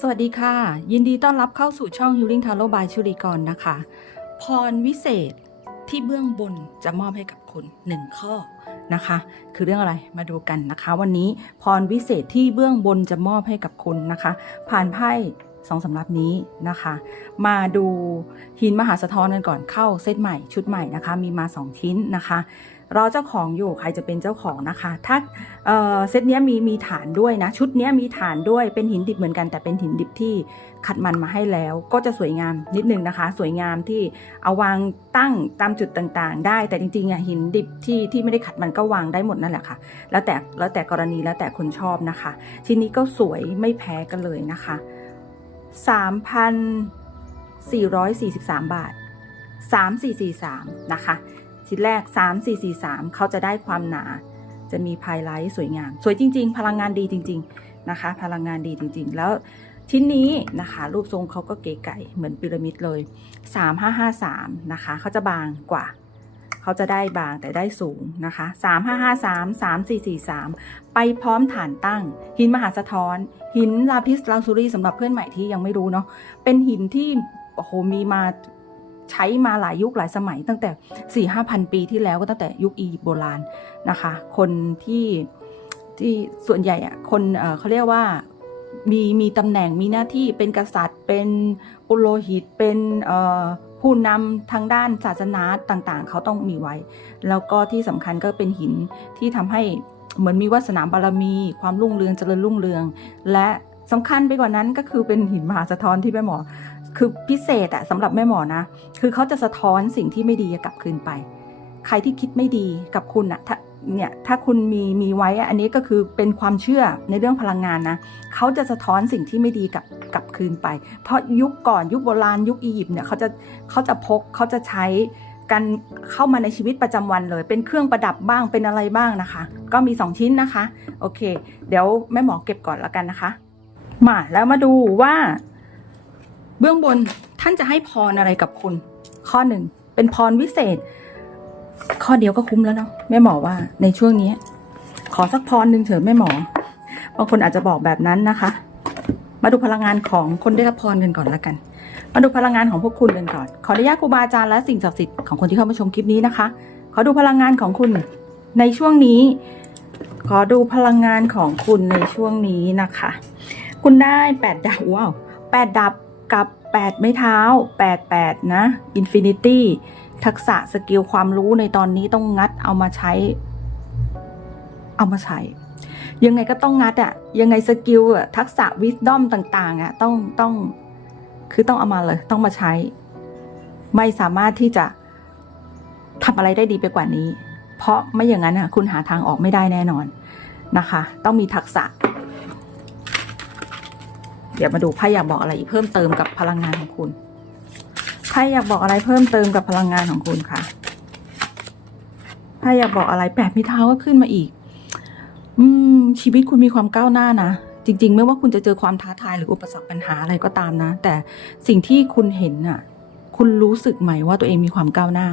สวัสดีค่ะ ยินดีต้อนรับเข้าสู่ช่อง Healing Tarot by ชุลีกรนะคะ พรวิเศษที่เบื้องบนจะมอบให้กับคุณหนึ่งข้อนะคะ คือเรื่องอะไรมาดูกันนะคะ วันนี้พรวิเศษที่เบื้องบนจะมอบให้กับคุณนะคะ ผ่านไพ่สองสำรับนี้นะคะ มาดูหินมหาสะท้อนกันก่อนเข้าเซตใหม่ชุดใหม่นะคะ มีมาสองชิ้นนะคะ รอเจ้าของอยู่ใครจะเป็นเจ้าของนะคะ ถ้าเเซตเนี้ยมีมีฐานด้วยนะ ชุดเนี้ยมีฐานด้วยเป็นหินดิบเหมือนกัน แต่เป็นหินดิบที่ขัดมันมาให้แล้ว ก็จะสวยงามนิดนึงนะคะ สวยงามที่เอาวางตั้งตามจุดต่างๆ ได้ แต่จริงๆอะหินดิบที่ที่ไม่ได้ขัดมันก็วางได้หมดนั่นแหละค่ะ แล้วแต่แล้วแต่กรณีแล้วแต่คนชอบนะคะ ชิ้นนี้ก็สวยไม่แพ้กันเลยนะคะ 3,443 บาท 3443 นะคะ ชิ้นแรก 3443 เขาจะได้ความหนา จะมีไฮไลท์สวยงาม สวยจริง ๆ พลังงานดีจริง ๆ นะคะ พลังงานดีจริง ๆ แล้วชิ้นนี้นะคะ รูปทรงเขาก็เก๋ไก่เหมือนพีระมิดเลย 3553 นะคะ เขาจะบางกว่า เขาจะได้บางแต่ได้สูงนะคะ 3553 3443 ไปพร้อมฐานตั้ง หินมหาสะท้อน หินลาพิสลาซูรีสำหรับเพื่อนใหม่ที่ยังไม่รู้เนาะเป็นหินที่โอ้โหมีมา ใช้มาหลายยุคหลายสมัยตั้งแต่4 5พันปีที่แล้วก็ตั้งแต่ยุคอียิปต์โบราณนะคะ คนที่ที่ส่วนใหญ่อะคนเขาเรียกว่ามีมีตำแหน่งมีหน้าที่เป็นกษัตริย์ เป็นปุโรหิตเป็นผู้นำทางด้านศาสนาต่างๆ เขาต้องมีไว้ แล้วก็ที่สำคัญก็เป็นหินที่ทำให้เหมือนมีวาสนาบารมี ความรุ่งเรืองเจริญรุ่งเรือง และสำคัญไปกว่านั้นก็คือเป็นหินมหาสะท้อนที่แม่หมอ คือพิเศษอะสำหรับแม่หมอนะ คือเขาจะสะท้อนสิ่งที่ไม่ดีกลับคืนไป ใครที่คิดไม่ดีกับคุณอะถ้าเนี่ยถ้าคุณมีมีไว้อันนี้ก็คือเป็นความเชื่อในเรื่องพลังงานนะเขาจะสะท้อนสิ่งที่ไม่ดีกลับกลับคืนไป เพราะยุคก่อนยุคโบราณยุคอียิปต์เนี่ยเขาจะเขาจะพกเขาจะใช้กันเข้ามาในชีวิตประจำวันเลย เป็นเครื่องประดับบ้างเป็นอะไรบ้างนะคะ ก็มี 2 ชิ้นนะคะ โอเค เดี๋ยวแม่หมอเก็บก่อนแล้วกันนะคะ มาแล้วมาดูว่า บื้องบนท่านจะให้พรอะไรกับคุณ ข้อหนึ่งเป็นพรวิเศษ ข้อเดียวก็คุ้มแล้วเนาะแม่หมอว่าในช่วงนี้ ขอสักพรหนึ่งเถอะแม่หมอบางคนอาจจะบอกแบบนั้นนะคะ มาดูพลังงานของคนได้รับพรกันก่อนละกัน มาดูพลังงานของพวกคุณกันก่อน ขออนุญาตครูบาอาจารย์และสิ่งศักดิ์สิทธิ์ของคนที่เข้ามาชมคลิปนี้นะคะ ขอดูพลังงานของคุณในช่วงนี้ ขอดูพลังงานของคุณในช่วงนี้นะคะ คุณได้แปดดาบว้าวแปดดาบ กับแปดไม้เท้าแปดแปดนะอินฟินิตี้ทักษะสกิลความรู้ในตอนนี้ต้องงัดเอามาใช้ เอามาใช้ ยังไงก็ต้องงัดอะยังไงสกิลอะทักษะวิส d อมต่างๆอะต้องต้องคือต้องเอามาเลย ต้องมาใช้ ไม่สามารถที่จะทำอะไรได้ดีไปกว่านี้ เพราะไม่อย่างนั้นอะคุณหาทางออกไม่ได้แน่นอนนะคะ ต้องมีทักษะ เดี๋ยวมาดูไพ่อยากบอกอะไรอีกเพิ่มเติมกับพลังงานของคุณไพ่อยากบอกอะไรเพิ่มเติมกับพลังงานของคุณค่ะไพ่อยากบอกอะไรแปดมิเท้าก็ขึ้นมาอีก อืม ชีวิตคุณมีความก้าวหน้านะจริง ๆ ไม่ว่าคุณจะเจอความท้าทายหรืออุปสรรคปัญหาอะไรก็ตามนะ แต่สิ่งที่คุณเห็นน่ะ คุณรู้สึกไหมว่าตัวเองมีความก้าวหน้า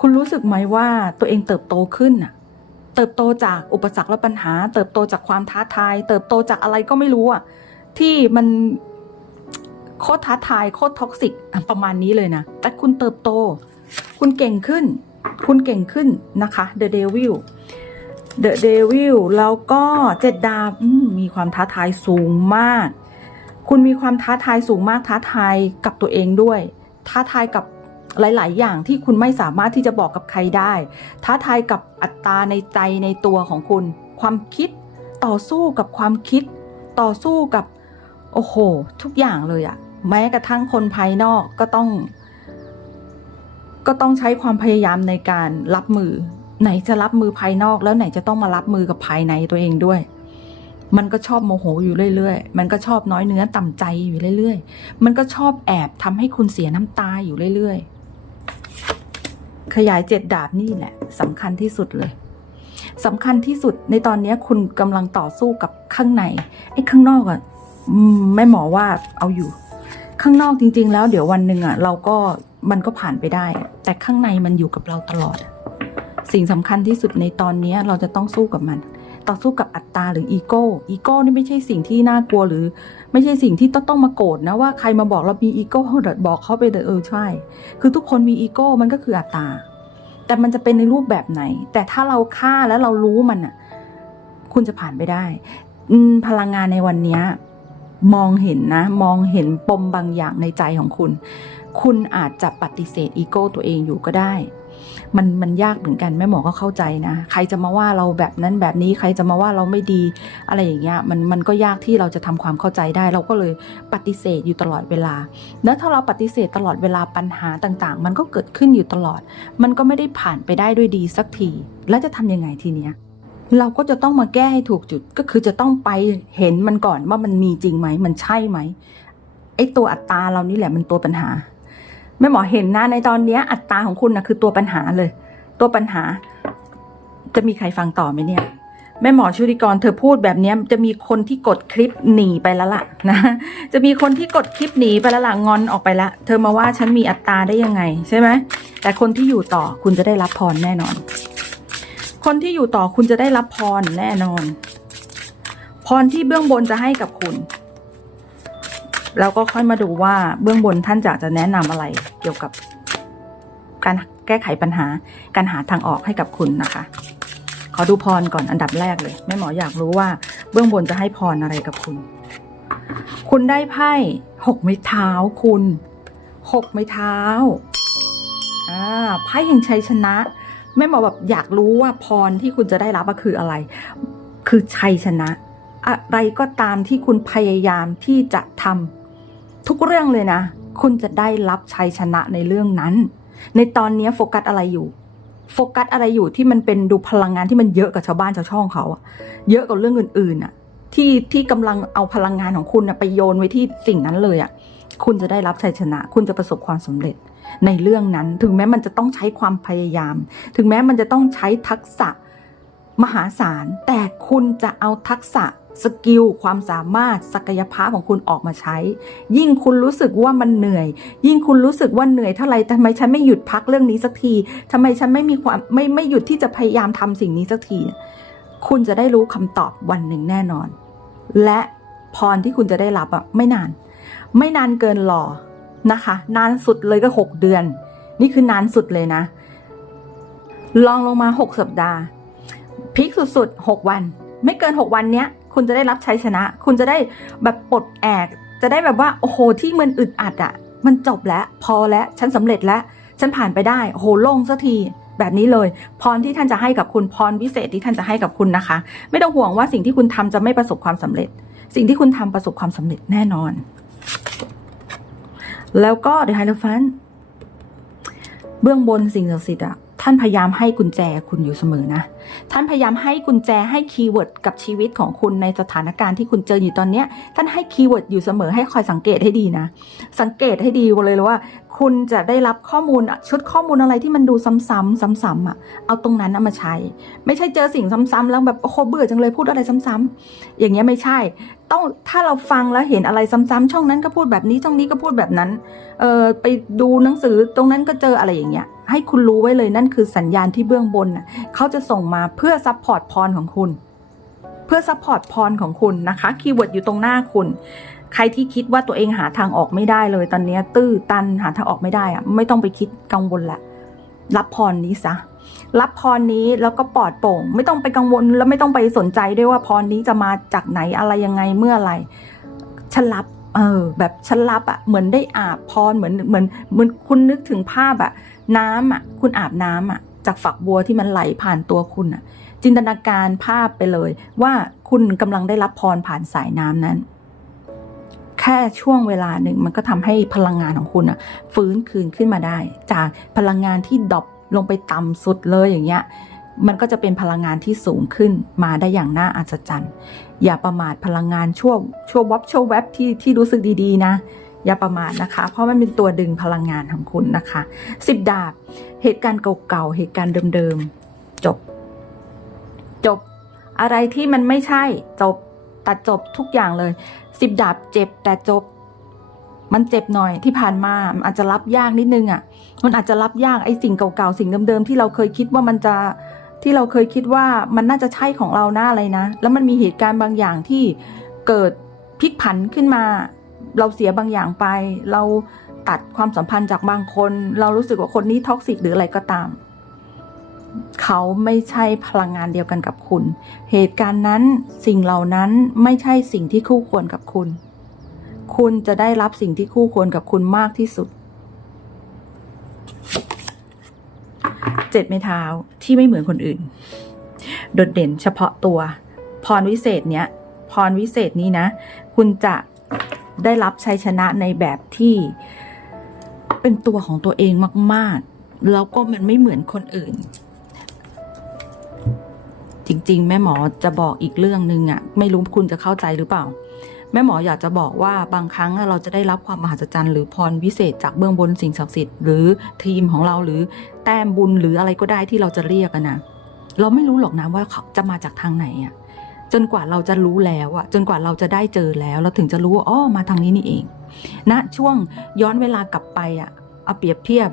คุณรู้สึกไหมว่าตัวเองเติบโตขึ้นน่ะ เติบโตจากอุปสรรคและปัญหา เติบโตจากความท้าทาย เติบโตจากอะไรก็ไม่รู้อะ ที่มันโคตรท้าทายโคตรท็อกซิกประมาณนี้เลยนะ แต่คุณเติบโต คุณเก่งขึ้น คุณเก่งขึ้นนะคะ The Devil The Devil แล้วก็เจ็ดดาบมมีความท้าทายสูงมาก คุณมีความท้าทายสูงมากท้าทายกับตัวเองด้วย ท้าทายกับหลาย ๆ อย่างที่คุณไม่สามารถที่จะบอกกับใครได้ ท้าทายกับอัตราในใจในตัวของคุณ ความคิดต่อสู้กับความคิด ต่อสู้กับ โอ้โห ทุกอย่างเลยอะแม้กระทั่งคนภายนอกก็ต้อง ก็ต้องใช้ความพยายามในการรับมือ ไหนจะรับมือภายนอก แล้วไหนจะต้องมารับมือกับภายในตัวเองด้วย มันก็ชอบโมโหอยู่เรื่อยๆ มันก็ชอบน้อยเนื้อต่ำใจอยู่เรื่อยๆ มันก็ชอบแอบทำให้คุณเสียน้ำตาอยู่เรื่อยๆ ขยายเจ็ดดาบนี่แหละสำคัญที่สุดเลยสำคัญที่สุดในตอนนี้คุณกำลังต่อสู้กับข้างในไอ้ข้างนอกอะ แม่หมอว่าเอาอยู่ ข้างนอกจริง ๆ แล้วเดี๋ยววันหนึ่งอะ เราก็มันก็ผ่านไปได้ แต่ข้างในมันอยู่กับเราตลอด สิ่งสำคัญที่สุดในตอนนี้เราจะต้องสู้กับมัน ต่อสู้กับอัตตาหรืออีโก้อีโก้นี่ไม่ใช่สิ่งที่น่ากลัวหรือ ไม่ใช่สิ่งที่ต้องต้องมาโกรธนะว่าใครมาบอกเรามีอีโก้บอกเขาไปเออใช่ คือทุกคนมีอีโก้มันก็คืออัตตาแต่มันจะเป็นในรูปแบบไหน แต่ถ้าเราฆ่าแล้วเรารู้มันอะ คุณจะผ่านไปได้พลังงานในวันนี้ มองเห็นนะ มองเห็นปมบางอย่างในใจของคุณ คุณอาจจะปฏิเสธอีโก้ตัวเองอยู่ก็ได้ มันมันยากเหมือนกันแม่หมอก็เข้าใจนะ ใครจะมาว่าเราแบบนั้นแบบนี้ ใครจะมาว่าเราไม่ดี อะไรอย่างเงี้ยมันมันก็ยากที่เราจะทำความเข้าใจได้ เราก็เลยปฏิเสธอยู่ตลอดเวลา แล้วถ้าเราปฏิเสธตลอดเวลาปัญหาต่างๆ มันก็เกิดขึ้นอยู่ตลอด มันก็ไม่ได้ผ่านไปได้ด้วยดีสักที แล้วจะทำยังไงทีเนี้ย เราก็จะต้องมาแก้ให้ถูกจุดก็คือจะต้องไปเห็นมันก่อนว่ามันมีจริงไหม มันใช่ไหมไอ้ตัวอัตราเรานี่แหละมันตัวปัญหาแม่หมอเห็นนะในตอนเนี้ยอัตราของคุณนะคือตัวปัญหาเลย ตัวปัญหา จะมีใครฟังต่อไหมเนี่ยแม่หมอชุติกรเธอพูดแบบเนี้ยจะมีคนที่กดคลิปหนีไปแล้วล่ะนะ จะมีคนที่กดคลิปหนีไปแล้วล่ะงอนออกไปละ เธอมาว่าฉันมีอัตราได้ยังไง ใช่ไหมแต่คนที่อยู่ต่อคุณจะได้รับพรแน่นอน คนที่อยู่ต่อคุณจะได้รับพรแน่นอน พรที่เบื้องบนจะให้กับคุณ แล้วก็ค่อยมาดูว่าเบื้องบนท่านอยากจะแนะนำอะไรเกี่ยวกับ การแก้ไขปัญหา การหาทางออกให้กับคุณนะคะ ขอดูพรก่อนอันดับแรกเลยแม่หมออยากรู้ว่า เบื้องบนจะให้พรอะไรกับคุณ คุณได้ไพ่หกไม้เท้าคุณหกไม้เท้าอ่าไพ่แห่งชัยชนะ แม่หมอแบบอยากรู้ว่าพรที่คุณจะได้รับคืออะไร คือชัยชนะ อะไรก็ตามที่คุณพยายามที่จะทำทุกเรื่องเลยนะ คุณจะได้รับชัยชนะในเรื่องนั้น ในตอนนี้โฟกัสอะไรอยู่ โฟกัสอะไรอยู่ที่มันเป็นดูพลังงานที่มันเยอะกับชาวบ้านชาวช่องเขาอะเยอะกว่าเรื่องอื่นๆอะที่ที่กำลังเอาพลังงานของคุณไปโยนไว้ที่สิ่งนั้นเลยอะคุณจะได้รับชัยชนะ คุณจะประสบความสำเร็จ ในเรื่องนั้น ถึงแม้มันจะต้องใช้ความพยายาม ถึงแม้มันจะต้องใช้ทักษะมหาศาล แต่คุณจะเอาทักษะสกิลความสามารถศักยภาพของคุณออกมาใช้ ยิ่งคุณรู้สึกว่ามันเหนื่อย ยิ่งคุณรู้สึกว่าเหนื่อยเท่าไรทำไมฉันไม่หยุดพักเรื่องนี้สักทีทำไมฉันไม่มีความไม่ไม่หยุดที่จะพยายามทำสิ่งนี้สักที คุณจะได้รู้คำตอบวันหนึ่งแน่นอน และพรที่คุณจะได้รับอะไม่นาน ไม่นานเกินรอ นะคะ นานสุดเลยก็หกเดือน นี่คือนานสุดเลยนะ ลองลงมาหกสัปดาห์พีคสุดๆหกวัน ไม่เกินหกวันเนี้ย คุณจะได้รับชัยชนะ คุณจะได้แบบปลดแอก จะได้แบบว่าโอ้โหที่มันอึดอัดอะ่ะ มันจบแล้วพอแล้วฉันสำเร็จแล้ว ฉันผ่านไปได้โอ้โหโล่งสักทีแบบนี้เลย พรที่ท่านจะให้กับคุณพรพิเศษที่ท่านจะให้กับคุณนะคะ ไม่ต้องห่วงว่าสิ่งที่คุณทำจะไม่ประสบความสำเร็จ สิ่งที่คุณทำประสบความสำเร็จแน่นอน แล้วก็เด e ไฮโ o ฟันเบื้องบนสิ่งศักดิ์สิทธิ์อะ ท่านพยายามให้กุญแจคุณอยู่เสมอนะ ท่านพยายามให้กุญแจให้คีย์เวิร์ดกับชีวิตของคุณในสถานการณ์ที่คุณเจออยู่ตอนเนี้ย ท่านให้คีย์เวิร์ดอยู่เสมอให้คอยสังเกตให้ดีนะ สังเกตให้ดีเลยว่า คุณจะได้รับข้อมูลชุดข้อมูลอะไรที่มันดูซ้ำๆซ้ำๆอะ เอาตรงนั้นมาใช้ ไม่ใช่เจอสิ่งซ้ำๆแล้วแบบโอ้โหเบื่อจังเลยพูดอะไรซ้ำๆอย่างเงี้ยไม่ใช่ ต้องถ้าเราฟังแล้วเห็นอะไรซ้ำๆช่องนั้นก็พูดแบบนี้ช่องนี้ก็พูดแบบนั้น เออไปดูหนังสือตรงนั้นก็เจออะไรอย่างเงี้ย ให้คุณรู้ไว้เลยนั่นคือสัญญาณที่เบื้องบนน่ะเขาจะส่งมาเพื่อซัพพอร์ตพรของคุณ เพื่อซัพพอร์ตพรของคุณนะคะคีย์เวิร์ดอยู่ตรงหน้าคุณ ใครที่คิดว่าตัวเองหาทางออกไม่ได้เลยตอนนี้ตื้อตันหาทางออกไม่ได้อะไม่ต้องไปคิดกังวลละรับพรนี้ซะรับพรนี้แล้วก็ปลอดโปร่ง ไม่ต้องไปกังวล แล้วไม่ต้องไปสนใจด้วยว่าพรนี้จะมาจากไหนอะไรยังไงเมื่อไรฉันรับ เออแบบฉันรับอะเหมือนได้อาบพรเหมือนเหมือนเหมือนคุณนึกถึงภาพอะน้ำอะคุณอาบน้ำอะจากฝักบัวที่มันไหลผ่านตัวคุณอะจินตนาการภาพไปเลย ว่าคุณกำลังได้รับพรผ่านสายน้ำนั้น แค่ช่วงเวลาหนึ่งมันก็ทำให้พลังงานของคุณอะฟื้นคืนขึ้นมาได้ จากพลังงานที่ดรอปลงไปต่ำสุดเลยอย่างเงี้ย มันก็จะเป็นพลังงานที่สูงขึ้นมาได้อย่างน่าอัศจรรย์ อย่าประมาทพลังงานชั่วชั่ววับชั่วแวบที่ที่รู้สึกดีๆ นะ อย่าประมาทนะคะ เพราะมันเป็นตัวดึงพลังงานของคุณนะคะสิบดาบ เหตุการณ์เก่าๆ เหตุการณ์เดิมๆ จบ จบ อะไรที่มันไม่ใช่ จบ ตัดจบทุกอย่างเลยสิบดาบเจ็บแต่จบมันเจ็บหน่อยที่ผ่านมามันอาจจะรับยากนิดนึงอะ่ะ มันอาจจะรับยากไอ้สิ่งเก่าๆ สิ่งเดิมๆ ที่เราเคยคิดว่ามันจะ ที่เราเคยคิดว่ามันน่าจะใช่ของเราหน้าอะไรนะ แล้วมันมีเหตุการณ์บางอย่างที่เกิดพลิกผันขึ้นมา เราเสียบางอย่างไป เราตัดความสัมพันธ์จากบางคน เรารู้สึกว่าคนนี้ท็อกซิกหรืออะไรก็ตาม เขาไม่ใช่พลังงานเดียวกันกับคุณ เหตุการณ์นั้นสิ่งเหล่านั้นไม่ใช่สิ่งที่คู่ควรกับคุณ คุณจะได้รับสิ่งที่คู่ควรกับคุณมากที่สุด เจ็ดไม้เท้าที่ไม่เหมือนคนอื่น โดดเด่นเฉพาะตัว พรวิเศษเนี้ย พรวิเศษนี้นะ คุณจะได้รับชัยชนะในแบบที่เป็นตัวของตัวเองมาก ๆ แล้วก็มันไม่เหมือนคนอื่น จริง ๆ แม่หมอจะบอกอีกเรื่องหนึ่งอะไม่รู้คุณจะเข้าใจหรือเปล่า แม่หมออยากจะบอกว่าบางครั้งเราจะได้รับความมหัศจรรย์หรือพรวิเศษจากเบื้องบนสิ่งศักดิ์สิทธิ์หรือทีมของเราหรือแต้มบุญหรืออะไรก็ได้ที่เราจะเรียกกันนะเราไม่รู้หรอกนะว่าเขาจะมาจากทางไหนอะจนกว่าเราจะรู้แล้วอะจนกว่าเราจะได้เจอแล้ว เราถึงจะรู้ว่าอ๋อมาทางนี้นี่เองณนะช่วงย้อนเวลากลับไปอะเอาเปรียบเทียบ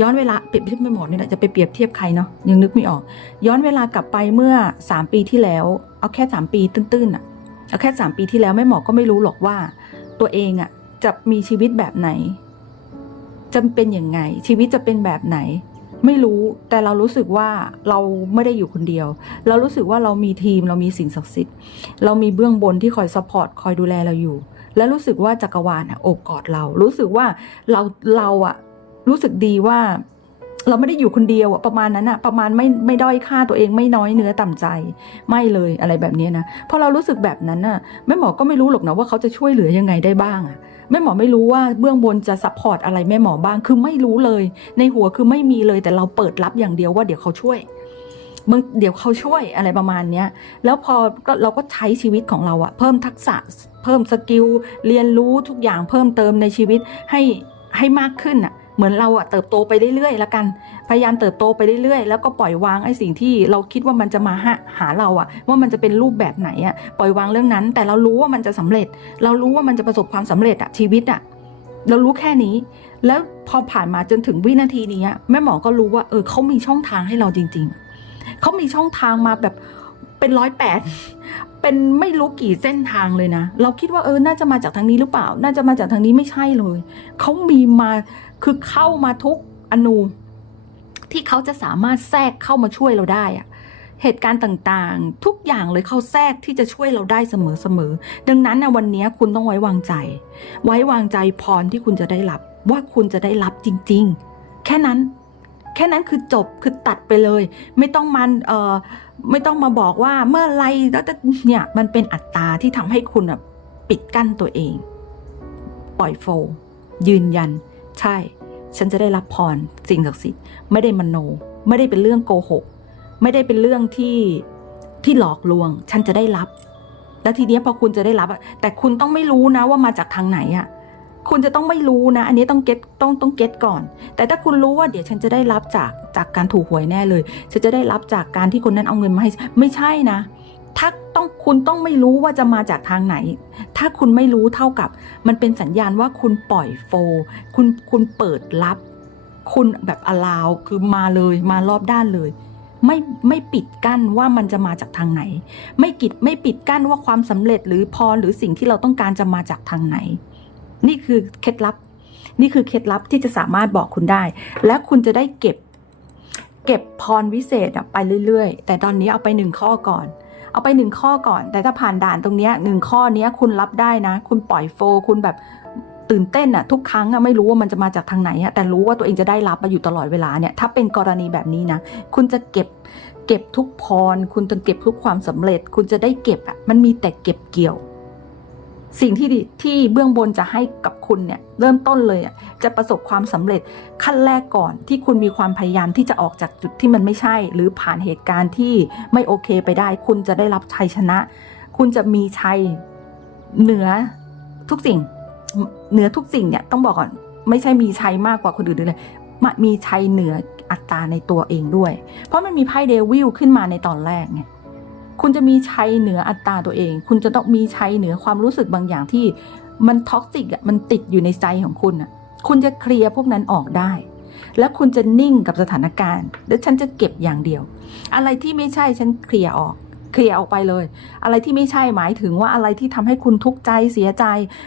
ย้อนเวลาเปรียบเทียบไม่หมดนี่แหละจะไปเปรียบเทียบใครเนาะยังนึกไม่ออก ย้อนเวลากลับไปเมื่อ 3 ปีที่แล้ว เอาแค่ 3 ปีตื้นๆอะ เอาแค่ 3 ปีที่แล้วแม่หมอก็ไม่รู้หรอกว่า ตัวเองอะจะมีชีวิตแบบไหนจะเป็นยังไง ชีวิตจะเป็นแบบไหน ไม่รู้แต่เรารู้สึกว่าเราไม่ได้อยู่คนเดียว เรารู้สึกว่าเรามีทีมเรามีสิ่งศักดิ์สิทธิ์เรามีเบื้องบนที่คอยซัพพอร์ตคอยดูแลเราอยู่ และรู้สึกว่าจักรวาลอะโอบกอดเรา รู้สึกว่าเราเราอะรู้สึกดีว่า เราไม่ได้อยู่คนเดียวอะประมาณนั้นอะประมาณไม่ไม่ด้อยค่าตัวเองไม่น้อยเนื้อต่ำใจ ไม่เลยอะไรแบบนี้นะพอเรารู้สึกแบบนั้นน่ะแม่หมอก็ไม่รู้หรอกนะว่าเขาจะช่วยเหลือยังไงได้บ้างอะแม่หมอไม่รู้ว่าเบื้องบนจะซัพพอร์ตอะไรแม่หมอบ้างคือไม่รู้เลย ในหัวคือไม่มีเลยแต่เราเปิดรับอย่างเดียวว่าเดี๋ยวเขาช่วยมึงเดี๋ยวเขาช่วยอะไรประมาณเนี้ยแล้วพอเราก็ใช้ชีวิตของเราอะเพิ่มทักษะเพิ่มสกิลเรียนรู้ทุกอย่างเพิ่มเติมในชีวิตให้ให้มากขึ้นอะ เหมือนเราอะเติบโตไปเรื่อยๆแล้วกัน พยายามเติบโตไปเรื่อยๆ แล้วก็ปล่อยวางไอ้สิ่งที่เราคิดว่ามันจะมาหาหาเราอะว่ามันจะเป็นรูปแบบไหนอะปล่อยวางเรื่องนั้น แต่เรารู้ว่ามันจะสำเร็จ เรารู้ว่ามันจะประสบความสำเร็จอะชีวิตอะเรารู้แค่นี้ แล้วพอผ่านมาจนถึงวินาทีนี้แม่หมอก็รู้ว่าเออเขามีช่องทางให้เราจริง ๆเขามีช่องทางมาแบบเป็นร้อยแปดเป็นไม่รู้กี่เส้นทางเลยนะ เราคิดว่าเออ น่าจะมาจากทางนี้หรือเปล่า น่าจะมาจากทางนี้ไม่ใช่เลย เขามีมา คือเข้ามาทุกอนูที่เขาจะสามารถแทรกเข้ามาช่วยเราได้อะเหตุการณ์ต่างๆ ทุกอย่างเลยเข้าแทรกที่จะช่วยเราได้เสมอๆ ดังนั้นนะวันนี้คุณต้องไว้วางใจ ไว้วางใจพรที่คุณจะได้รับ ว่าคุณจะได้รับจริง ๆ แค่นั้น แค่นั้นคือจบคือตัดไปเลย ไม่ต้องมันเอ่อไม่ต้องมาบอกว่าเมื่อไรแล้วจะเนี่ยมันเป็นอัตราที่ทำให้คุณปิดกั้นตัวเอง ปล่อยโฟ ยืนยัน ใช่ ฉันจะได้รับพรสิ่งศักดิ์สิทธิ์ไม่ได้มโน ไม่ได้เป็นเรื่องโกหก ไม่ได้เป็นเรื่องที่ที่หลอกลวง ฉันจะได้รับ แล้วทีเนี้ยพอคุณจะได้รับแต่คุณต้องไม่รู้นะว่ามาจากทางไหนอะคุณจะต้องไม่รู้นะ อันนี้ต้องเก็ตต้องต้องเก็ตก่อน แต่ถ้าคุณรู้ว่าเดี๋ยวฉันจะได้รับจากจากการถูกหวยแน่เลย ฉันจะได้รับจากการที่คนนั้นเอาเงินมาให้ไม่ใช่นะ ถ้าต้องคุณต้องไม่รู้ว่าจะมาจากทางไหน ถ้าคุณไม่รู้เท่ากับ มันเป็นสัญญาณว่าคุณปล่อยโฟล์คุณคุณเปิดรับ คุณแบบอลาวคือมาเลยมารอบด้านเลย ไม่ไม่ปิดกั้นว่ามันจะมาจากทางไหน ไม่กิดไม่ปิดกั้นว่าความสำเร็จหรือพรหรือสิ่งที่เราต้องการจะมาจากทางไหน นี่คือเคล็ดลับ นี่คือเคล็ดลับที่จะสามารถบอกคุณได้ และคุณจะได้เก็บ เก็บพรวิเศษไปเรื่อยๆ แต่ตอนนี้เอาไปหนึ่งข้อก่อน เอาไปหนึ่งข้อก่อน แต่ถ้าผ่านด่านตรงนี้หนึ่งข้อนี้คุณรับได้นะ คุณปล่อยโฟล์คุณแบบตื่นเต้นอะทุกครั้งอะไม่รู้ว่ามันจะมาจากทางไหนอะแต่รู้ว่าตัวเองจะได้รับมาอยู่ตลอดเวลาเนี่ยถ้าเป็นกรณีแบบนี้นะ คุณจะเก็บเก็บทุกพร คุณจะเก็บทุกความสำเร็จ คุณจะได้เก็บอะมันมีแต่เก็บเกี่ยว สิ่งที่ที่เบื้องบนจะให้กับคุณเนี่ยเริ่มต้นเลยจะประสบความสำเร็จขั้นแรกก่อนที่คุณมีความพยายามที่จะออกจากจุดที่มันไม่ใช่ หรือผ่านเหตุการณ์ที่ไม่โอเคไปได้ คุณจะได้รับชัยชนะ คุณจะมีชัยเหนือทุกสิ่งเหนือทุกสิ่งเนี่ยต้องบอกก่อนไม่ใช่มีชัยมากกว่าคนอื่นเลยม,มีชัยเหนืออัตราในตัวเองด้วย เพราะมันมีไพ่เดวิลขึ้นมาในตอนแรกไง คุณจะมีชัยเหนืออัตราตัวเอง คุณจะต้องมีชัยเหนือความรู้สึกบางอย่างที่มันท็อกซิกอะมันติดอยู่ในใจของคุณอะคุณจะเคลียร์พวกนั้นออกได้ แล้วคุณจะนิ่งกับสถานการณ์ แล้วฉันจะเก็บอย่างเดียว อะไรที่ไม่ใช่ฉันเคลียร์ออก เคลียร์ออกไปเลย อะไรที่ไม่ใช่หมายถึงว่าอะไรที่ทำให้คุณทุกข์ใจเสียใจ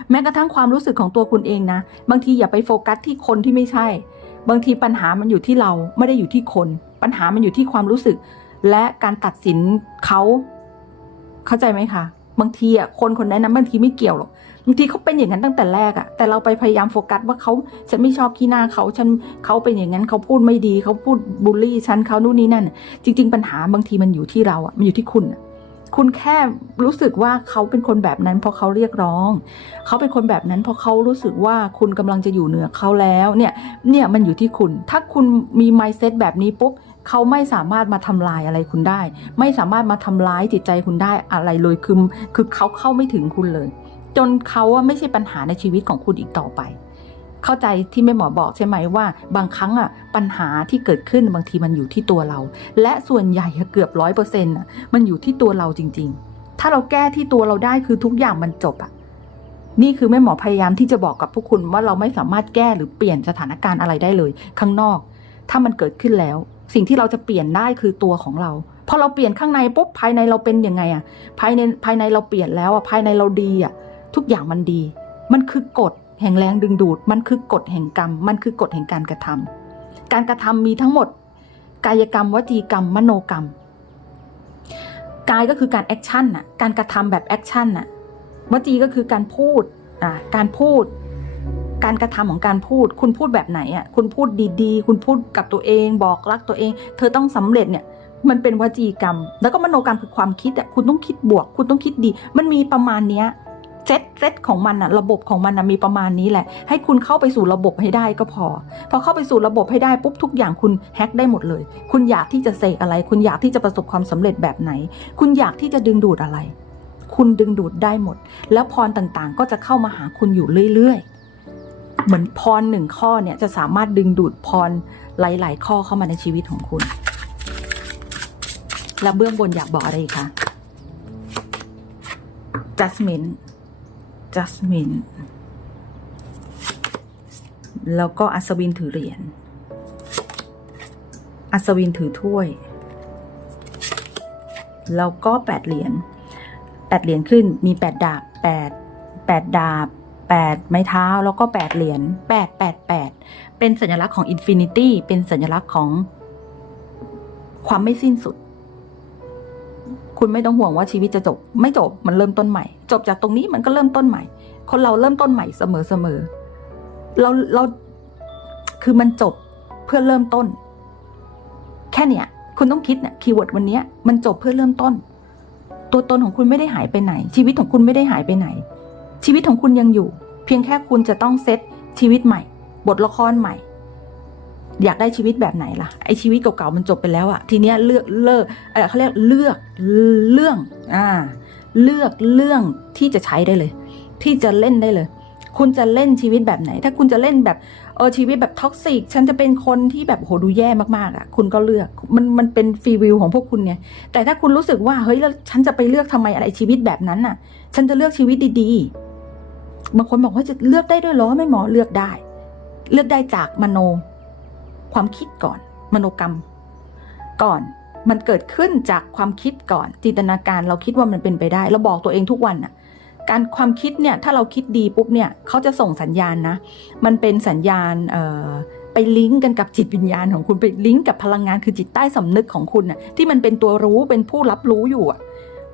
แม้กระทั่งความรู้สึกของตัวคุณเองนะ บางทีอย่าไปโฟกัสที่คนที่ไม่ใช่ บางทีปัญหามันอยู่ที่เราไม่ได้อยู่ที่คน ปัญหามันอยู่ที่ความรู้สึก และการตัดสินเขาเข้าใจไหมคะบางทีอะคนคนนั้นนะบางทีไม่เกี่ยวหรอกบางทีเขาเป็นอย่างนั้นตั้งแต่แรกอะแต่เราไปพยายามโฟกัสว่าเขาฉันไม่ชอบขี้หน้าเขาฉันเขาเป็นอย่างนั้นเขาพูดไม่ดีเขาพูดบูลลี่ฉันเขานู่นนี่นั่น จริง ๆ ปัญหาบางทีมันอยู่ที่เราอะมันอยู่ที่คุณอะคุณแค่รู้สึกว่าเขาเป็นคนแบบนั้นเพราะเขาเรียกร้อง เขาเป็นคนแบบนั้นเพราะเขารู้สึกว่าคุณกำลังจะอยู่เหนือเขาแล้วเนี่ยเนี่ยมันอยู่ที่คุณ ถ้าคุณมี mindset แบบนี้ปุ๊บ เขาไม่สามารถมาทำลายอะไรคุณได้ ไม่สามารถมาทำร้ายจิตใจคุณได้อะไรเลยคือคือเขาเข้าไม่ถึงคุณเลย จนเขาว่าไม่ใช่ปัญหาในชีวิตของคุณอีกต่อไป เข้าใจที่แม่หมอบอกใช่ไหมว่า บางครั้งอะปัญหาที่เกิดขึ้นบางทีมันอยู่ที่ตัวเรา และส่วนใหญ่เกือบร้อยเปอร์เซ็นต์อะมันอยู่ที่ตัวเราจริง ๆ ถ้าเราแก้ที่ตัวเราได้คือทุกอย่างมันจบอะนี่คือแม่หมอพยายามที่จะบอกกับพวกคุณว่าเราไม่สามารถแก้หรือเปลี่ยนสถานการณ์อะไรได้เลย ข้างนอก ถ้ามันเกิดขึ้นแล้ว สิ่งที่เราจะเปลี่ยนได้คือตัวของเราพอเราเปลี่ยนข้างในปุ๊บภายในเราเป็นยังไงอะภายในภายในเราเปลี่ยนแล้วอะภายในเราดีอะทุกอย่างมันดี มันคือกฎแห่งแรงดึงดูด มันคือกฎแห่งกรรม มันคือกฎแห่งการกระทำการกระทำมีทั้งหมด กายกรรม วจีกรรม มโนกรรม กายก็คือการแอคชั่นน่ะการกระทำแบบแอคชั่นน่ะวจีก็คือการพูดอ่าการพูด การกระทำของการพูด คุณพูดแบบไหนอะคุณพูดดีๆ คุณพูดกับตัวเอง บอกรักตัวเอง เธอต้องสำเร็จเนี่ยมันเป็นวจีกรรม แล้วก็มโนกรรมคือความคิดอะคุณต้องคิดบวก คุณต้องคิดดี มันมีประมาณเนี้ยเซตเซตของมันอะระบบของมันอะมีประมาณนี้แหละ ให้คุณเข้าไปสู่ระบบให้ได้ก็พอ พอเข้าไปสู่ระบบให้ได้ปุ๊บทุกอย่างคุณแฮ็กได้หมดเลย คุณอยากที่จะเสกอะไร คุณอยากที่จะประสบความสำเร็จแบบไหน คุณอยากที่จะดึงดูดอะไร คุณดึงดูดได้หมด แล้วพรต่างๆ ก็จะเข้ามาหาคุณอยู่เรื่อยๆ เหมือนพรหนึ่งข้อเนี่ยจะสามารถดึงดูดพรหลาย ๆ ข้อเข้ามาในชีวิตของคุณ แล้วเบื้องบนอยากบอกอะไรคะ judgment judgment แล้วก็อัศวินถือเหรียญ อัศวินถือถ้วย แล้วก็แปดเหรียญแปดเหรียญขึ้นมีแปดดาบแปดแปดดาบ แปดไม้เท้าแล้วก็แปดเหรียญแปดแปดแปดเป็นสัญลักษณ์ของอินฟินิตี้เป็นสัญลักษณ์ของความไม่สิ้นสุด คุณไม่ต้องห่วงว่าชีวิตจะจบ ไม่จบมันเริ่มต้นใหม่ จบจากตรงนี้มันก็เริ่มต้นใหม่ คนเราเริ่มต้นใหม่เสมอเสมอเราเราคือมันจบเพื่อเริ่มต้น แค่เนี้ยคุณต้องคิดเนี่ยคีย์เวิร์ดวันนี้มันจบเพื่อเริ่มต้น ตัวตนของคุณไม่ได้หายไปไหน ชีวิตของคุณไม่ได้หายไปไหน ชีวิตของคุณยังอยู่ เพียงแค่คุณจะต้องเซตชีวิตใหม่ บทละครใหม่ อยากได้ชีวิตแบบไหนล่ะไอชีวิตเก่าๆมันจบไปแล้วอะทีเนี้ยเลือกเลิกเออเขาเรียกเลือกเรื่องอ่าเลือกเรื่องที่จะใช้ได้เลย ที่จะเล่นได้เลย คุณจะเล่นชีวิตแบบไหน ถ้าคุณจะเล่นแบบเออชีวิตแบบท็อกซิกฉันจะเป็นคนที่แบบโหดูแย่มากๆอะ่ะ คุณก็เลือกมันมันเป็นฟรีวิวของพวกคุณไงแต่ถ้าคุณรู้สึกว่าเฮ้ยแล้วฉันจะไปเลือกทำไมอะไรชีวิตแบบนั้นน่ะ ฉันจะเลือกชีวิตดีๆ บางคนบอกว่าจะเลือกได้ด้วยเหรอไม่หมอเลือกได้ เลือกได้จากมโน ความคิดก่อน มโนกรรม ก่อนมันเกิดขึ้นจากความคิดก่อนจินตนาการเราคิดว่ามันเป็นไปได้ เราบอกตัวเองทุกวันน่ะการความคิดเนี่ยถ้าเราคิดดีปุ๊บเนี่ยเขาจะส่งสัญญาณนะ มันเป็นสัญญาณเอ่อไปลิงก์กันกับจิตวิญญาณของคุณไปลิงก์กับพลังงานคือจิตใต้สำนึกของคุณน่ะที่มันเป็นตัวรู้เป็นผู้รับรู้อยู่อะ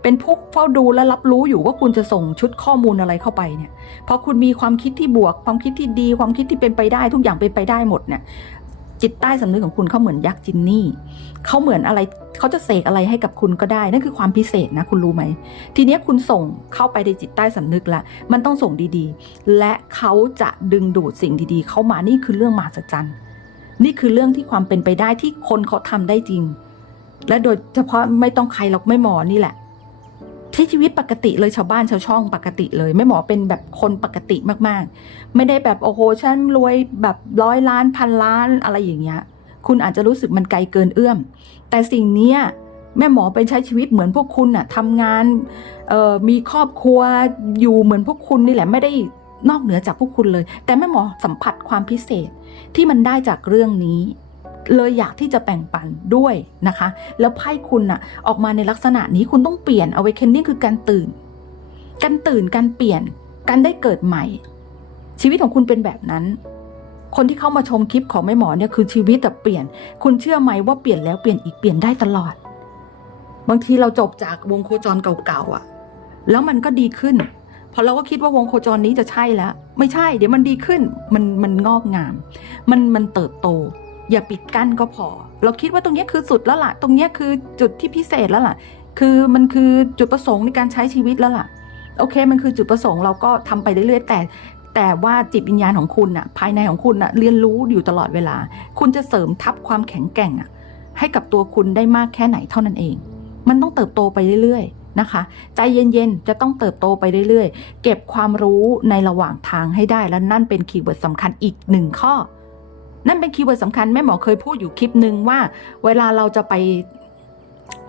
เป็นผู้เฝ้าดูและรับรู้อยู่ว่าคุณจะส่งชุดข้อมูลอะไรเข้าไปเนี่ยพอคุณมีความคิดที่บวก ความคิดที่ดี ความคิดที่เป็นไปได้ทุกอย่างเป็นไปได้หมดเนี่ยจิตใต้สำนึกของคุณเขาเหมือนยักษ์จินนี่เขาเหมือนอะไรเขาจะเสกอะไรให้กับคุณก็ได้ นั่นคือความพิเศษนะคุณรู้ไหม ทีนี้คุณส่งเข้าไปในจิตใต้สำนึกละ มันต้องส่งดีๆ และเขาจะดึงดูดสิ่งดีๆ เข้ามานี่คือเรื่องมหัศจรรย์นี่คือเรื่องที่ความเป็นไปได้ที่คนเขาทำได้จริง และโดยเฉพาะไม่ต้องใครหรอกไม่หมอนี่แหละ ที่ชีวิตปกติเลยชาวบ้านชาวช่องปกติเลย ไม่หมอเป็นแบบคนปกติมากๆ ไม่ได้แบบโอ้โหฉันรวยแบบร้อยล้านพันล้านอะไรอย่างเงี้ย คุณอาจจะรู้สึกมันไกลเกินเอื้อม แต่สิ่งเนี้ยแม่หมอไปใช้ชีวิตเหมือนพวกคุณน่ะทำงานมีครอบครัวอยู่เหมือนพวกคุณนี่แหละไม่ได้นอกเหนือจากพวกคุณเลย แต่แม่หมอสัมผัสความพิเศษที่มันได้จากเรื่องนี้ เลยอยากที่จะแบ่งปันด้วยนะคะ แล้วไพ่คุณน่ะออกมาในลักษณะนี้คุณต้องเปลี่ยน awakening คือการตื่น การตื่นการเปลี่ยน การได้เกิดใหม่ ชีวิตของคุณเป็นแบบนั้น คนที่เข้ามาชมคลิปของแม่หมอเนี่ยคือชีวิตแต่เปลี่ยน คุณเชื่อไหมว่าเปลี่ยนแล้วเปลี่ยนอีกเปลี่ยนได้ตลอด บางทีเราจบจากวงโคจรเก่าๆอะ่ะแล้วมันก็ดีขึ้นพอเราก็คิดว่าวงโคจรนี้จะใช่แล้ว ไม่ใช่ เดี๋ยวมันดีขึ้น มันมันงอกงาม มันมันเติบโต อย่าปิดกั้นก็พอ เราคิดว่าตรงนี้คือสุดแล้วล่ะ ตรงนี้คือจุดที่พิเศษแล้วล่ะ คือมันคือจุดประสงค์ในการใช้ชีวิตแล้วล่ะ โอเค มันคือจุดประสงค์เราก็ทำไปเรื่อยๆแต่แต่ว่าจิตวิญญาณของคุณน่ะภายในของคุณน่ะเรียนรู้อยู่ตลอดเวลา คุณจะเสริมทับความแข็งแกร่งอะให้กับตัวคุณได้มากแค่ไหนเท่านั้นเอง มันต้องเติบโตไปเรื่อยๆนะคะ ใจเย็นๆจะต้องเติบโตไปเรื่อยๆ เก็บความรู้ในระหว่างทางให้ได้และนั่นเป็นคีย์เวิร์ดสำคัญอีกหนึ่งข้อ นั่นเป็นคีย์เวิร์ดสำคัญแม่หมอเคยพูดอยู่คลิปหนึ่งว่า เวลาเราจะไป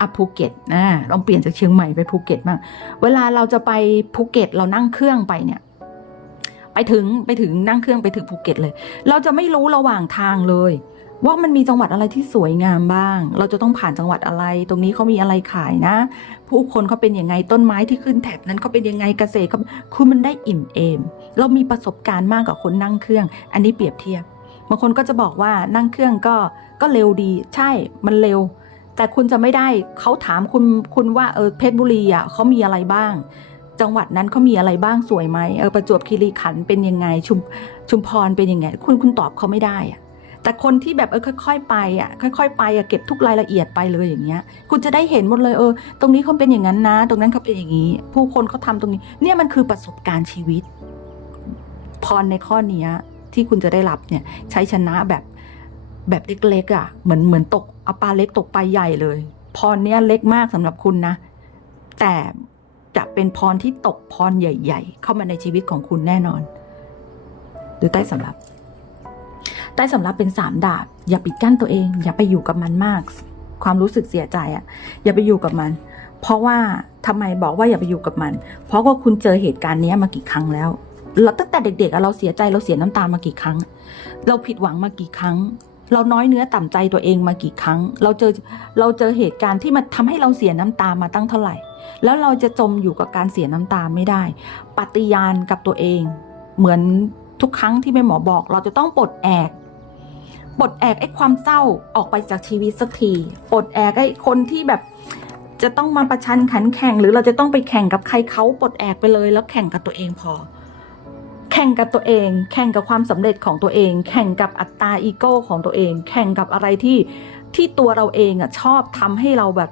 อะภูเก็ตนะลองเปลี่ยนจากเชียงใหม่ไปภูเก็ตบ้างเวลาเราจะไปภูเก็ตเรานั่งเครื่องไปเนี่ย ไปถึงไปถึงนั่งเครื่องไปถึงภูเก็ตเลย เราจะไม่รู้ระหว่างทางเลย ว่ามันมีจังหวัดอะไรที่สวยงามบ้าง เราจะต้องผ่านจังหวัดอะไร ตรงนี้เขามีอะไรขายนะ ผู้คนเขาเป็นยังไงต้นไม้ที่ขึ้นแถบนั้นเขาเป็นยังไงเกษตรเขาคือมันได้อิ่มเอม เรามีประสบการณ์มากกว่าคนนั่งเครื่อง อันนี้เปรียบเทียบ บางคนก็จะบอกว่านั่งเครื่องก็ก็เร็วดี ใช่มันเร็ว แต่คุณจะไม่ได้เขาถามคุณคุณว่าเออเพชรบุรีอะเขามีอะไรบ้าง จังหวัดนั้นเขามีอะไรบ้างสวยไหมเออประจวบคีรีขันธ์เป็นยังไงชุมชุมพรเป็นยังไง คุณคุณตอบเขาไม่ได้อะแต่คนที่แบบเออค่อย ๆ ไปอะค่อย ๆ ไปอะเก็บทุกรายละเอียดไปเลยอย่างเงี้ย คุณจะได้เห็นหมดเลยเออ ตรงนี้เขาเป็นอย่างนั้นนะ ตรงนั้นเขาเป็นอย่างนี้ ผู้คนเขาทำตรงนี้ เนี่ยมันคือประสบการณ์ชีวิต พรในข้อเนี้ย ที่คุณจะได้รับเนี่ยใช้ชนะแบบแบบเล็กๆอะ เหมือนเหมือนตกเอาปลาเล็กตกปลาใหญ่เลย พรเนี้ยเล็กมากสำหรับคุณนะ แต่จะเป็นพรที่ตกพรใหญ่ ๆ เข้ามาในชีวิตของคุณแน่นอน หรือใต้สำรับ ใต้สำรับเป็นสามดาบ อย่าปิดกั้นตัวเอง อย่าไปอยู่กับมันมาก ความรู้สึกเสียใจอะ่ะ อย่าไปอยู่กับมัน เพราะว่าทำไมบอกว่าอย่าไปอยู่กับมัน เพราะว่าคุณเจอเหตุการณ์นี้มากี่ครั้งแล้ว เราตั้งแต่เด็กๆเราเสียใจเราเสียน้ำตามากี่ครั้ง เราผิดหวังมากี่ครั้ง เราน้อยเนื้อต่ำใจตัวเองมากี่ครั้ง เราเจอเราเจอเหตุการณ์ที่มันทำให้เราเสียน้ำตามาตั้งเท่าไหร่ แล้วเราจะจมอยู่กับการเสียน้ำตาไม่ได้ ปฏิญาณกับตัวเอง เหมือนทุกครั้งที่แม่หมอบอก เราจะต้องปลดแอกปลดแอกไอ้ความเศร้าออกไปจากชีวิตสักทีปลดแอกไอ้คนที่แบบจะต้องมาประชันขันแข่ง หรือเราจะต้องไปแข่งกับใครเขาปลดแอกไปเลย แล้วแข่งกับตัวเองพอ ข่งกับตัวเอง แข่งกับความสำเร็จของตัวเอง แข่งกับอัตตาอีโก้ของตัวเอง แข่งกับอะไรที่ที่ตัวเราเองอะชอบทำให้เราแบบ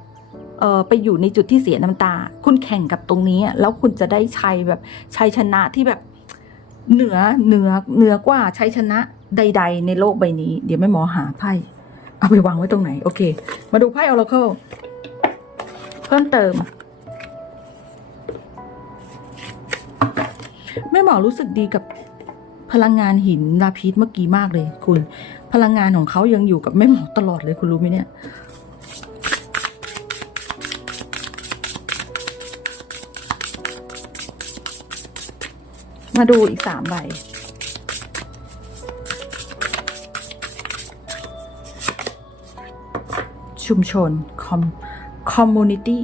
เออไปอยู่ในจุดที่เสียน้ำตา คุณแข่งกับตรงนี้ แล้วคุณจะได้ชัยแบบชัยชนะที่แบบเหนือเหนือเหนือกว่าชัยชนะใด ๆ ในโลกใบนี้ เดี๋ยวแม่หมอหาไพ่เอาไปวางไว้ตรงไหน โอเค มาดูไพ่ออราเคิลเพิ่มเติม แม่หมอรู้สึกดีกับพลังงานหินลาพิษเมื่อกี้มากเลยคุณ พลังงานของเขายังอยู่กับแม่หมอตลอดเลยคุณรู้ไหมเนี่ยมาดูอีกสามใบ ชุมชน คอม คอมมูนิตี้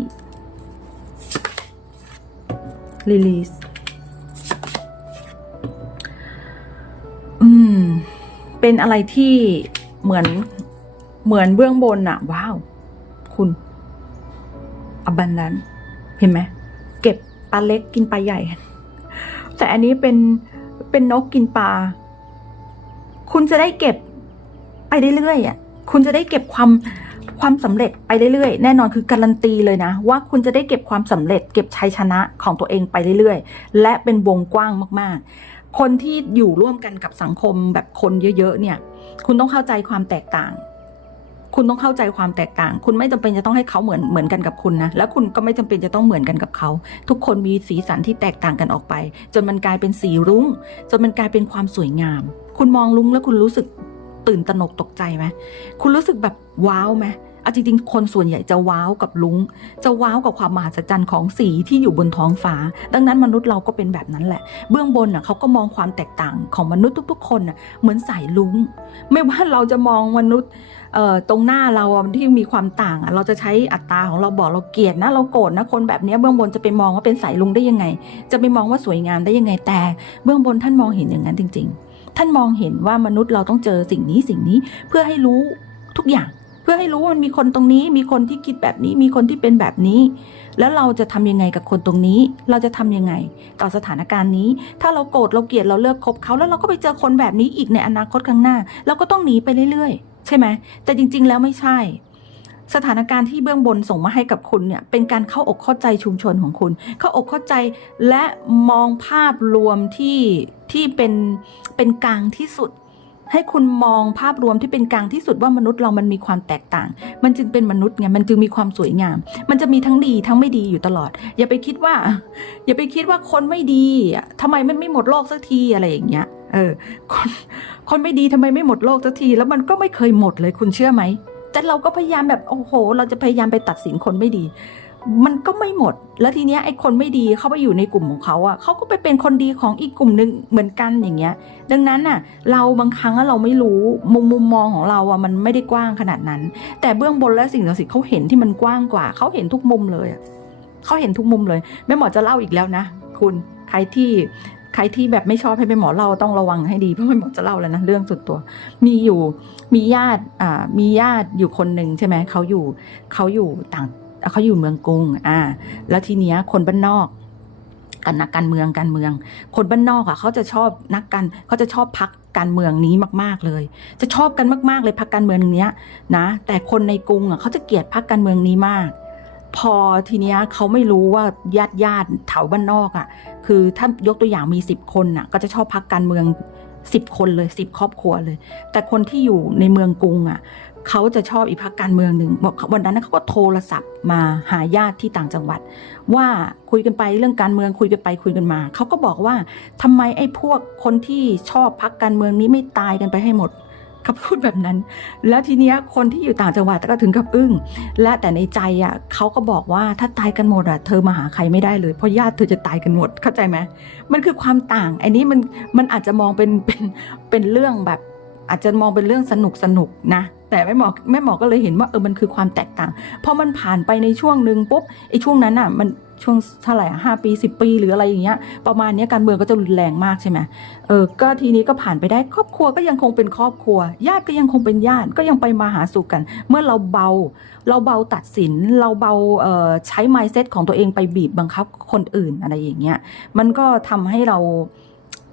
รีลีส เป็นอะไรที่เหมือนเหมือนเบื้องบนอะว้าว คุณอบันนั้น เห็นไหมเก็บปลาเล็กกินปลาใหญ่ แต่อันนี้เป็นเป็นนกกินปลา คุณจะได้เก็บไปเรื่อยๆอะ คุณจะได้เก็บความความสำเร็จไปเรื่อยๆ แน่นอนคือการันตีเลยนะ ว่าคุณจะได้เก็บความสำเร็จ เก็บชัยชนะของตัวเองไปเรื่อยๆ และเป็นวงกว้างมากๆ คนที่อยู่ร่วมกันกับสังคมแบบคนเยอะๆเนี่ย คุณต้องเข้าใจความแตกต่าง คุณต้องเข้าใจความแตกต่าง คุณไม่จำเป็นจะต้องให้เขาเหมือนเหมือนกันกับคุณนะ แล้วคุณก็ไม่จำเป็นจะต้องเหมือนกันกับเขา ทุกคนมีสีสันที่แตกต่างกันออกไป จนมันกลายเป็นสีรุ้ง จนมันกลายเป็นความสวยงาม คุณมองรุ้งแล้วคุณรู้สึกตื่นตระหนกตกใจไหมคุณรู้สึกแบบว้าวไหม เอาจริงๆ คนส่วนใหญ่จะว้าวกับลุง จะว้าวกับความมหัศจรรย์ของสีที่อยู่บนท้องฟ้า ดังนั้นมนุษย์เราก็เป็นแบบนั้นแหละ เบื้องบนน่ะเขาก็มองความแตกต่างของมนุษย์ทุก ๆ คนน่ะเหมือนสายลุง ไม่ว่าเราจะมองมนุษย์ตรงหน้าเราที่มีความต่างอะเราจะใช้อัตราของเราบอกเราเกลียดนะเราโกรธนะคนแบบนี้เบื้องบนจะไปมองว่าเป็นสายลุงได้ยังไง จะไปมองว่าสวยงามได้ยังไงแต่ เบื้องบนท่านมองเห็นอย่างนั้นจริง ๆ ท่านมองเห็นว่ามนุษย์เราต้องเจอสิ่งนี้สิ่งนี้เพื่อให้รู้ทุกอย่าง พื่อให้รู้ว่ามันมีคนตรงนี้ มีคนที่คิดแบบนี้ มีคนที่เป็นแบบนี้ แล้วเราจะทำยังไงกับคนตรงนี้ เราจะทำยังไง ต่อสถานการณ์นี้ ถ้าเราโกรธเราเกลียดเราเลิกคบเขาแล้วเราก็ไปเจอคนแบบนี้อีกในอนาคตข้างหน้า เราก็ต้องหนีไปเรื่อยๆ ใช่ไหมแต่จริง ๆ แล้วไม่ใช่ สถานการณ์ที่เบื้องบนส่งมาให้กับคุณเนี่ยเป็นการเข้าอกเข้าใจชุมชนของคุณ เข้าอกเข้าใจและมองภาพรวมที่ที่เป็นเป็นกลางที่สุด ให้คุณมองภาพรวมที่เป็นกลางที่สุดว่ามนุษย์เรามันมีความแตกต่าง มันจึงเป็นมนุษย์ไง มันจึงมีความสวยงาม มันจะมีทั้งดีทั้งไม่ดีอยู่ตลอด อย่าไปคิดว่า อย่าไปคิดว่าคนไม่ดีอะทำไมมันไม่หมดโลกสักทีอะไรอย่างเงี้ย เออ คนคนไม่ดีทำไมไม่หมดโลกสักที แล้วมันก็ไม่เคยหมดเลยคุณเชื่อไหม แต่เราก็พยายามแบบโอ้โห เราจะพยายามไปตัดสินคนไม่ดี มันก็ไม่หมด แล้วทีเนี้ยไอ้คนไม่ดีเขาไปอยู่ในกลุ่มของเขาอะเขาก็ไปเป็นคนดีของอีกกลุ่มหนึ่งเหมือนกันอย่างเงี้ย ดังนั้นน่ะ เราบางครั้งเราไม่รู้มุมมุมมองของเราอะมันไม่ได้กว้างขนาดนั้น แต่เบื้องบนและสิ่งศักดิ์สิทธิ์เขาเห็นที่มันกว้างกว่าเขาเห็นทุกมุมเลยเขาเห็นทุกมุมเลยแม่หมอจะเล่าอีกแล้วนะคุณใครที่ใครที่แบบไม่ชอบให้แม่หมอเล่าต้องระวังให้ดีเพราะแม่หมอจะเล่าแล้วนะเรื่องส่วนตัว มีอยู่มีญาติอ่ามีญาติอยู่คนหนึ่งใช่ไหมเขาอยู่เขาอยู่ต่าง เขาอยู่เมืองกรุงอ่า แล้วทีเนี้ยคนบ้านนอกกันนักการเมืองการเมือง คนบ้านนอกอะเขาจะชอบนักการเขาจะชอบพักการเมืองนี้มาก ๆ เลย จะชอบกันมาก ๆ เลยพักการเมืองเนี้ยนะ แต่คนในกรุงอะเขาจะเกลียดพักการเมืองนี้มาก พอทีเนี้ยเขาไม่รู้ว่าญาติญาติแถวบ้านนอกอะ คือถ้ายกตัวอย่างมีสิบคนน่ะ ก็จะชอบพักการเมืองสิบคนเลยสิบครอบครัวเลย แต่คนที่อยู่ในเมืองกรุงอะ เขาจะชอบอีกพักการเมืองหนึ่งบอกวันนั้นเขาก็โทรศัพท์มาหาญาติที่ต่างจังหวัด ว่าคุยกันไปเรื่องการเมืองคุยกันไปคุยกันมา เขาก็บอกว่าทำไมไอ้พวกคนที่ชอบพักการเมืองนี้ไม่ตายกันไปให้หมดเขาพูดแบบนั้น แล้วทีเนี้ยคนที่อยู่ต่างจังหวัดก็ถึงกับอึ้ง และแต่ในใจอะเขาก็บอกว่าถ้าตายกันหมดอะเธอมาหาใครไม่ได้เลยเพราะญาติเธอจะตายกันหมดเข้าใจไหมมันคือความต่าง อันนี้มันมันอาจจะมองเป็นเป็นเป็นเรื่องแบบ อาจจะมองเป็นเรื่องสนุกสนุกนะแต่แม่หมอแม่หมอก็เลยเห็นว่าเออมันคือความแตกต่างพอมันผ่านไปในช่วงหนึ่งปุ๊บไอ้ช่วงนั้นอะมันช่วงเท่าไหร่อะห้าปีสิบปี หรืออะไรอย่างเงี้ย ประมาณนี้การเมืองก็จะรุนแรงมากใช่ไหมเออก็ทีนี้ก็ผ่านไปได้ครอบครัวก็ยังคงเป็นครอบครัว ญาติก็ยังคงเป็นญาติก็ยังไปมาหาสู่กัน เมื่อเราเบา เราเบาตัดสิน เราเบาเออใช้ mindset ของตัวเองไปบีบบังคับคนอื่นอะไรอย่างเงี้ยมันก็ทำให้เรา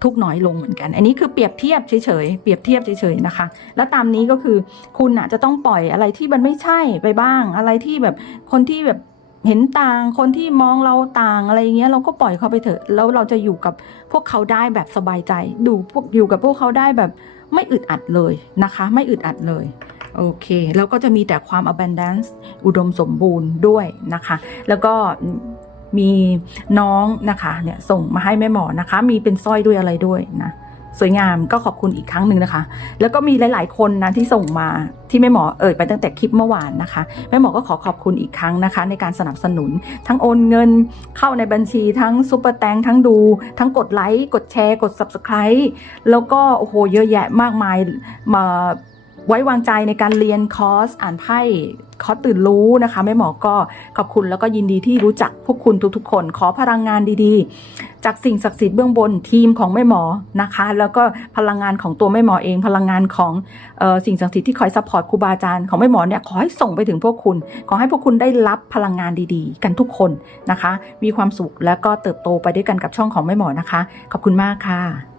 ทุกน้อยลงเหมือนกัน อันนี้คือเปรียบเทียบเฉยๆ เปรียบเทียบเฉยๆนะคะ แล้วตามนี้ก็คือคุณอะจะต้องปล่อยอะไรที่มันไม่ใช่ไปบ้าง อะไรที่แบบคนที่แบบเห็นต่างคนที่มองเราต่างอะไรอย่างเงี้ยเราก็ปล่อยเขาไปเถอะ แล้วเราจะอยู่กับพวกเขาได้แบบสบายใจ ดูพวกอยู่กับพวกเขาได้แบบไม่อึดอัดเลยนะคะ ไม่อึดอัดเลยโอเค แล้วก็จะมีแต่ความ abundance อุดมสมบูรณ์ด้วยนะคะ แล้วก็ มีน้องนะคะเนี่ยส่งมาให้แม่หมอนะคะ มีเป็นสร้อยด้วยอะไรด้วยนะสวยงามก็ขอบคุณอีกครั้งหนึ่งนะคะ แล้วก็มีหลาย ๆ คนนะที่ส่งมาที่แม่หมอเอ่ยไปตั้งแต่คลิปเมื่อวานนะคะแม่หมอก็ขอขอบคุณอีกครั้งนะคะ ในการสนับสนุน ทั้งโอนเงินเข้าในบัญชีทั้งซุปเปอร์แตงทั้งดู ทั้งกดไลค์กดแชร์กด subscribe แล้วก็โอ้โหเยอะแยะมากมายมาไว้วางใจในการเรียนคอร์สอ่านไพ่ คอตื่นรู้นะคะแม่หมอก็ขอบคุณแล้วก็ยินดีที่รู้จักพวกคุณทุกๆ คน ขอพลังงานดีๆ จากสิ่งศักดิ์สิทธิ์เบื้องบนทีมของแม่หมอนะคะ แล้วก็พลังงานของตัวแม่หมอเอง พลังงานของออสิ่งศักดิ์สิทธิ์ที่คอยซัพพอร์ตครูบาอาจารย์ของแม่หมอเนี่ยขอให้ส่งไปถึงพวกคุณ ขอให้พวกคุณได้รับพลังงานดีๆ กันทุกคนนะคะ มีความสุขแล้วก็เติบโตไปด้วยกันกับช่องของแม่หมอนะคะ ขอบคุณมากค่ะ